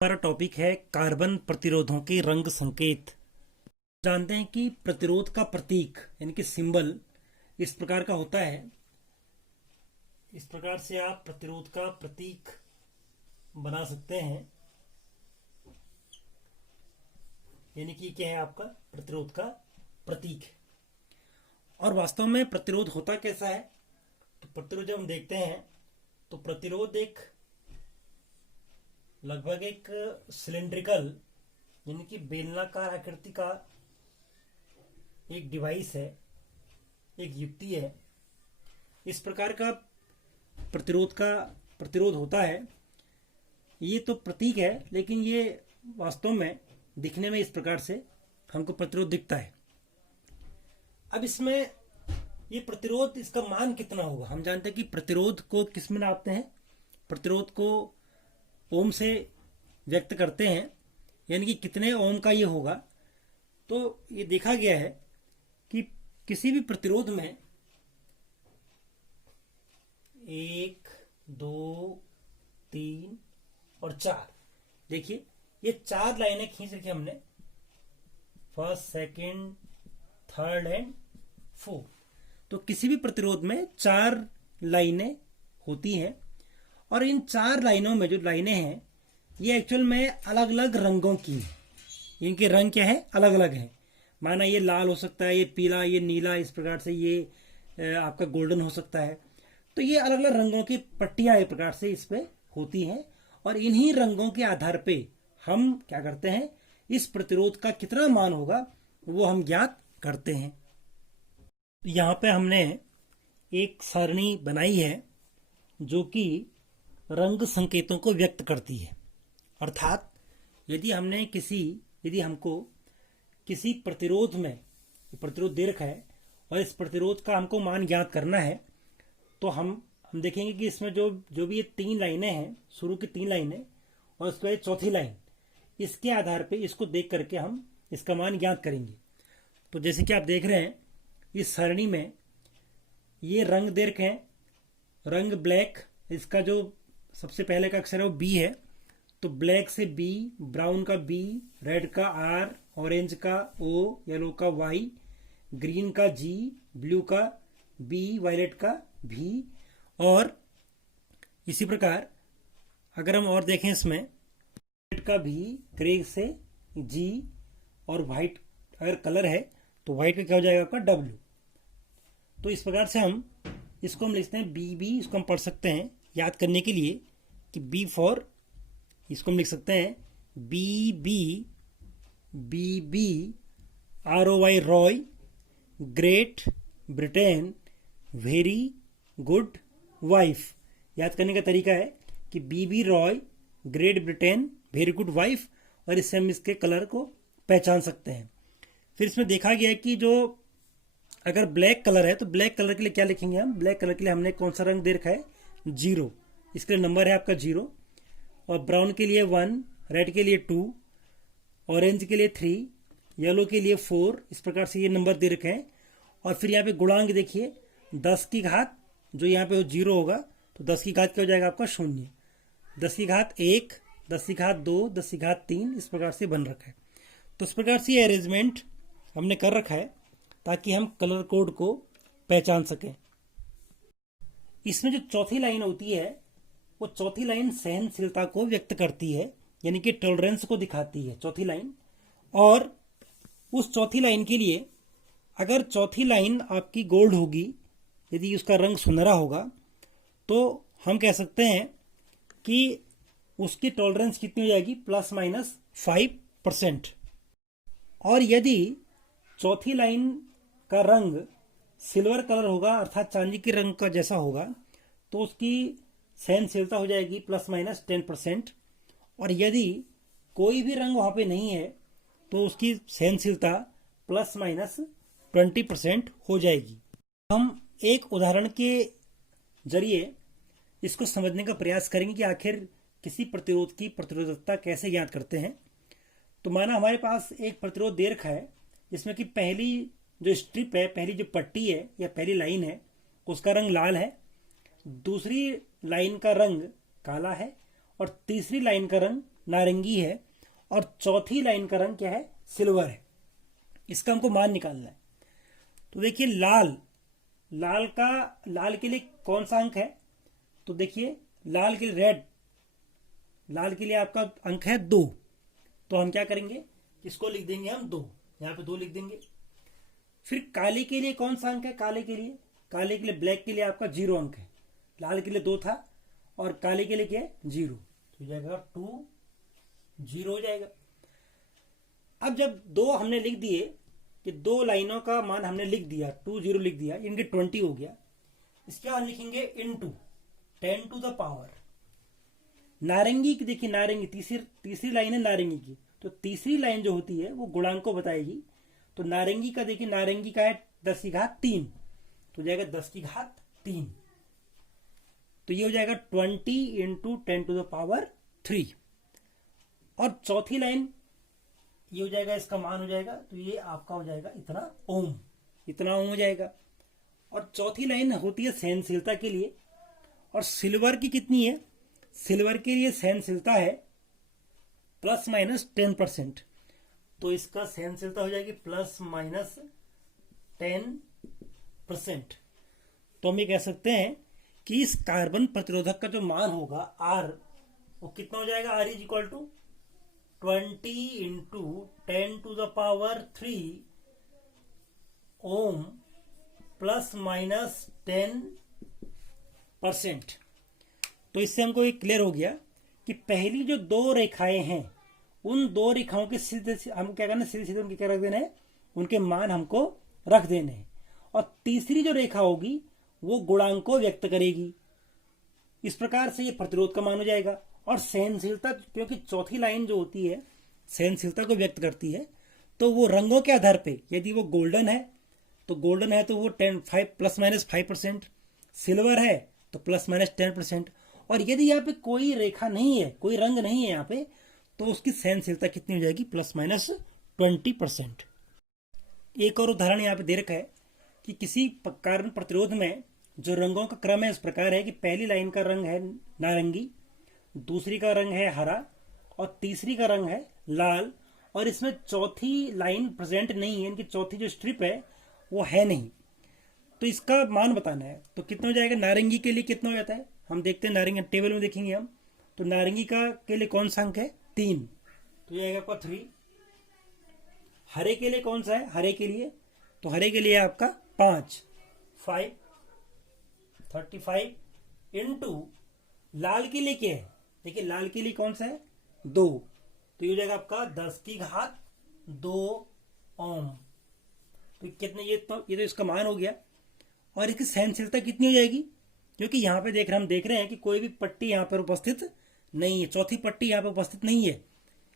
हमारा टॉपिक है कार्बन प्रतिरोधों के रंग संकेत। जानते हैं कि प्रतिरोध का प्रतीक यानी कि सिंबल इस प्रकार का होता है। इस प्रकार से आप प्रतिरोध का प्रतीक बना सकते हैं, यानी कि क्या है आपका प्रतिरोध का प्रतीक है। और वास्तव में प्रतिरोध होता कैसा है, तो प्रतिरोध जब हम देखते हैं तो प्रतिरोध एक लगभग एक सिलेंड्रिकल यानी कि बेलनाकार आकृति का एक डिवाइस है, एक युक्ति है। इस प्रकार का प्रतिरोध होता है। ये तो प्रतीक है, लेकिन ये वास्तव में दिखने में इस प्रकार से हमको प्रतिरोध दिखता है। अब इसमें ये प्रतिरोध, इसका मान कितना होगा। हम जानते हैं कि प्रतिरोध को किस में नापते हैं, प्रतिरोध को ओम से व्यक्त करते हैं, यानी कि कितने ओम का ये होगा। तो ये देखा गया है कि किसी भी प्रतिरोध में 1, 2, 3 और 4, देखिए ये 4 लाइनें खींच रखी हमने, first, second, third and fourth. तो किसी भी प्रतिरोध में 4 लाइनें होती हैं, और इन 4 लाइनों में जो लाइनें हैं ये एक्चुअल में अलग अलग रंगों की हैं। इनके रंग क्या है, अलग अलग हैं। माना ये लाल हो सकता है, ये पीला, ये नीला, इस प्रकार से ये आपका गोल्डन हो सकता है। तो ये अलग अलग रंगों की पट्टियां एक प्रकार से इस पे होती हैं, और इन्हीं रंगों के आधार पे हम क्या करते हैं, इस प्रतिरोध का कितना मान होगा वो हम ज्ञात करते हैं। यहाँ पे हमने एक सारणी बनाई है जो कि रंग संकेतों को व्यक्त करती है। अर्थात यदि हमको किसी प्रतिरोध में प्रतिरोध दे रखा है और इस प्रतिरोध का हमको मान ज्ञात करना है, तो हम देखेंगे कि इसमें जो भी ये 3 लाइनें हैं, शुरू की 3 लाइनें और उसके बाद चौथी लाइन, इसके आधार पे इसको देख करके हम इसका मान ज्ञात करेंगे। तो जैसे कि आप देख रहे हैं इस सरणी में ये रंग दे रखे हैं। रंग ब्लैक, इसका जो सबसे पहले का अक्षर है वो बी है, तो ब्लैक से बी, ब्राउन का बी, रेड का आर, ऑरेंज का ओ, येलो का वाई, ग्रीन का जी, ब्लू का बी, वायलेट का भी। और इसी प्रकार अगर हम और देखें इसमें रेड का भी, ग्रे से जी, और व्हाइट अगर कलर है तो व्हाइट का क्या हो जाएगा आपका डब्ल्यू। तो इस प्रकार से हम लिखते हैं बी बी, इसको हम पढ़ सकते हैं याद करने के लिए कि बी फॉर, इसको हम लिख सकते हैं B B, B B, R O Y Roy, Great Britain, very good wife. याद करने का तरीका है कि B B Roy, Great Britain, very good wife, और इससे हम इसके कलर को पहचान सकते हैं। फिर इसमें देखा गया कि जो अगर ब्लैक कलर है तो ब्लैक कलर के लिए क्या लिखेंगे हम, ब्लैक कलर के लिए हमने कौन सा रंग दे रखा है, 0, इसके लिए नंबर है आपका 0। और ब्राउन के लिए 1, रेड के लिए 2, ऑरेंज के लिए 3, येलो के लिए 4, इस प्रकार से ये नंबर दे रखे हैं। और फिर यहाँ पे गुणांक देखिए, 10 की घात जो यहाँ पे 0 होगा, तो 10 की घात क्या हो जाएगा आपका 0, 10 की घात 1, 10 की घात 2, 10 की घात 3, इस प्रकार से बन रखा है। तो इस प्रकार से ये अरेंजमेंट हमने कर रखा है ताकि हम कलर कोड को पहचान सकें। इसमें जो चौथी लाइन होती है वो चौथी लाइन सहनशीलता को व्यक्त करती है, यानी कि टॉलरेंस को दिखाती है चौथी लाइन। और उस चौथी लाइन के लिए अगर चौथी लाइन आपकी गोल्ड होगी, यदि उसका रंग सुनहरा होगा, तो हम कह सकते हैं कि उसकी टॉलरेंस कितनी हो जाएगी, ±5%। और यदि चौथी लाइन का रंग सिल्वर कलर होगा, अर्थात चांदी के रंग का जैसा होगा, तो उसकी सहनशीलता हो जाएगी ±10%। और यदि कोई भी रंग वहां पे नहीं है तो उसकी सहनशीलता ±20% हो जाएगी। हम एक उदाहरण के जरिए इसको समझने का प्रयास करेंगे कि आखिर किसी प्रतिरोध की प्रतिरोधकता कैसे ज्ञात करते हैं। तो माना हमारे पास एक प्रतिरोध दे रखा है जिसमें कि पहली जो स्ट्रिप है, पहली जो पट्टी है या पहली लाइन है, उसका रंग लाल है, दूसरी लाइन का रंग काला है, और तीसरी लाइन का रंग नारंगी है और चौथी लाइन का रंग क्या है, सिल्वर है। इसका हमको मान निकालना है। तो देखिए लाल के लिए कौन सा अंक है, तो देखिए लाल के लिए रेड, लाल के लिए आपका अंक है 2। तो हम क्या करेंगे, इसको लिख देंगे हम 2, यहाँ पे 2 लिख देंगे। फिर काले के लिए कौन सा अंक है, काले के लिए ब्लैक के लिए आपका 0 अंक है। लाल के लिए 2 था और काले के लिए क्या है 0, तो जाएगा 2 0 हो जाएगा। अब जब 2 हमने लिख दिए कि 2 लाइनों का मान हमने लिख दिया, 2 0 लिख दिया, इनके 20 हो गया। इसके बाद लिखेंगे इनटू 10 टू द पावर नारंगी की। देखिए नारंगी तीसरी लाइन है नारंगी की, तो तीसरी लाइन जो होती है वो गुणांक को बताएगी। तो नारंगी का देखिए, नारंगी का है 10 की घात 3, तो जाएगा 10 की घात 3। तो ये हो जाएगा 20 इंटू 10 टू द पावर 3। और चौथी लाइन ये हो जाएगा, इसका मान हो जाएगा, तो ये आपका हो जाएगा इतना ओम हो जाएगा। और चौथी लाइन होती है सहनशीलता के लिए, और सिल्वर की कितनी है, सिल्वर के लिए सहनशीलता है ±10%। तो इसका सहनशीलता हो जाएगी ±10%। तो हम ये कह सकते हैं कि इस कार्बन प्रतिरोधक का जो मान होगा R, वो कितना हो जाएगा, R is equal to 20 into 10 to the power 3 ohm ±10%। तो इससे हमको ये क्लियर हो गया कि पहली जो 2 रेखाएं हैं, उन 2 रेखाओं के सीधे हम क्या करना है, सीधे सीधे उनके क्या रख देना है, उनके मान हमको रख देने हैं। और तीसरी जो रेखा होगी वो गुणांक को व्यक्त करेगी। इस प्रकार से ये प्रतिरोध का मान हो जाएगा। और सहनशीलता, क्योंकि चौथी लाइन जो होती है सहनशीलता को व्यक्त करती है, तो वो रंगों के आधार पे, यदि वो गोल्डन है तो वो 5 ±5%, सिल्वर है तो ±10%, और यदि यहाँ पे कोई रेखा नहीं है, कोई रंग नहीं है यहाँ पे, तो उसकी सहनशीलता कितनी हो जाएगी, ±20%। एक और उदाहरण यहाँ पे दे रखा है कि किसी कार्बन प्रतिरोध में जो रंगों का क्रम है इस प्रकार है कि पहली लाइन का रंग है नारंगी, दूसरी का रंग है हरा, और तीसरी का रंग है लाल, और इसमें चौथी लाइन प्रेजेंट नहीं है, इनकी चौथी जो स्ट्रिप है वो है नहीं। तो इसका मान बताना है। तो कितना हो जाएगा, नारंगी के लिए कितना हो जाता है, हम देखते हैं, नारंगी टेबल में देखेंगे हम। तो नारंगी का के लिए कौन सा अंक है, 3, तो ये आएगा आपका 3। हरे के लिए कौन सा है, हरे के लिए आपका 5 35 इंटू लाल के लिए क्या है, देखिए लाल के लिए कौन सा है, 2, तो ये हो जाएगा आपका 10 की घात 2 ओम। तो कितने, ये तो इसका मान हो गया। और इसकी सहनशीलता कितनी हो जाएगी, क्योंकि यहाँ पे हम देख रहे हैं कि कोई भी पट्टी यहाँ पर उपस्थित नहीं है, चौथी पट्टी यहाँ पे उपस्थित नहीं है,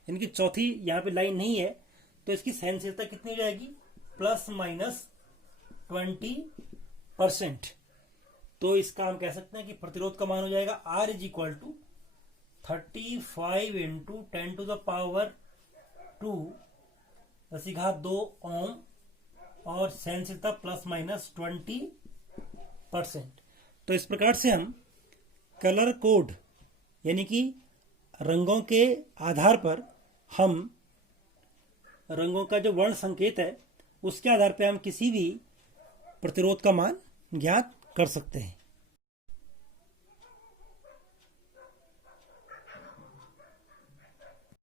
इनकी चौथी यहाँ पे लाइन नहीं है, तो इसकी सहनशीलता कितनी हो जाएगी, ±20%। तो इसका हम कह सकते हैं कि प्रतिरोध का मान हो जाएगा R is equal to 35 into 10 to the power 2 10 की घात 2 ओम, और सहनशीलता ±20%। तो इस प्रकार से हम कलर कोड, यानी कि रंगों के आधार पर हम रंगों का जो वर्ण संकेत है उसके आधार पर हम किसी भी प्रतिरोध का मान ज्ञात कर सकते हैं।